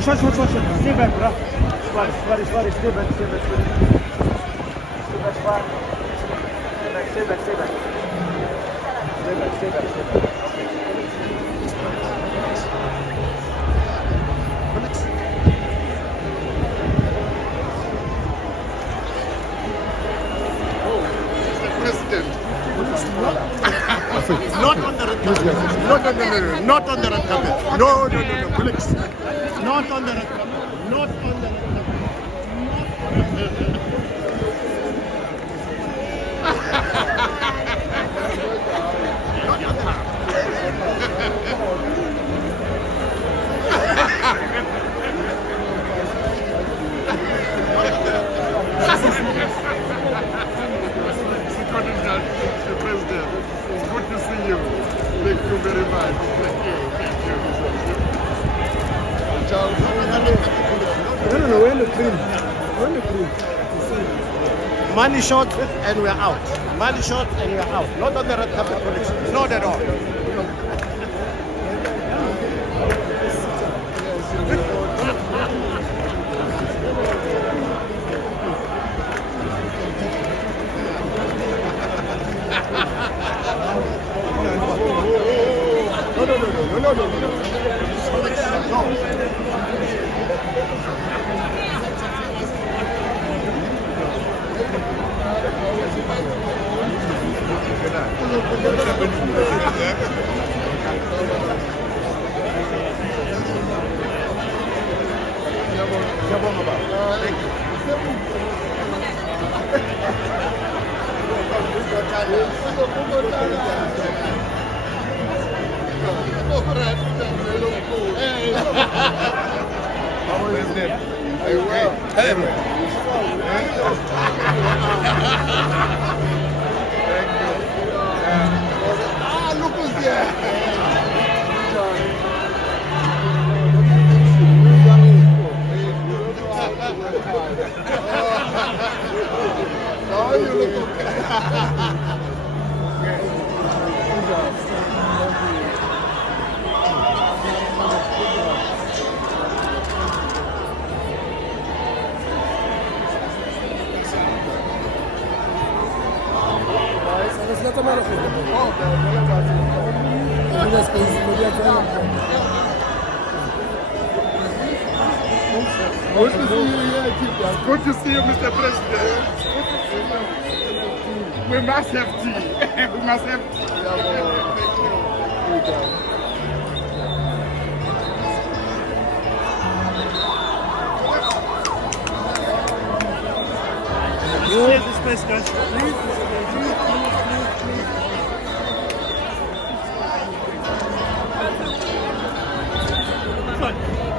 Watch. Stay back, bro. Sorry. Stay back. Stay back, far. Stay back. Stay back. President. Not on the red carpet. No, not on the red carpet. No, please. Not on the red carpet. Not on the red carpet. Mr. President, it's good to see you. Thank you very much. Thank you. No, we're in the cream. Money shot and we're out. Money shot and we're out. Not on the red carpet collection. Not at all. Look who's there. Oh, you look okay. Good to see you here, Keith. Good to see you, Mr. President. We must have tea. We must have tea. Thank you. Clear the space, guys. Please. Come on.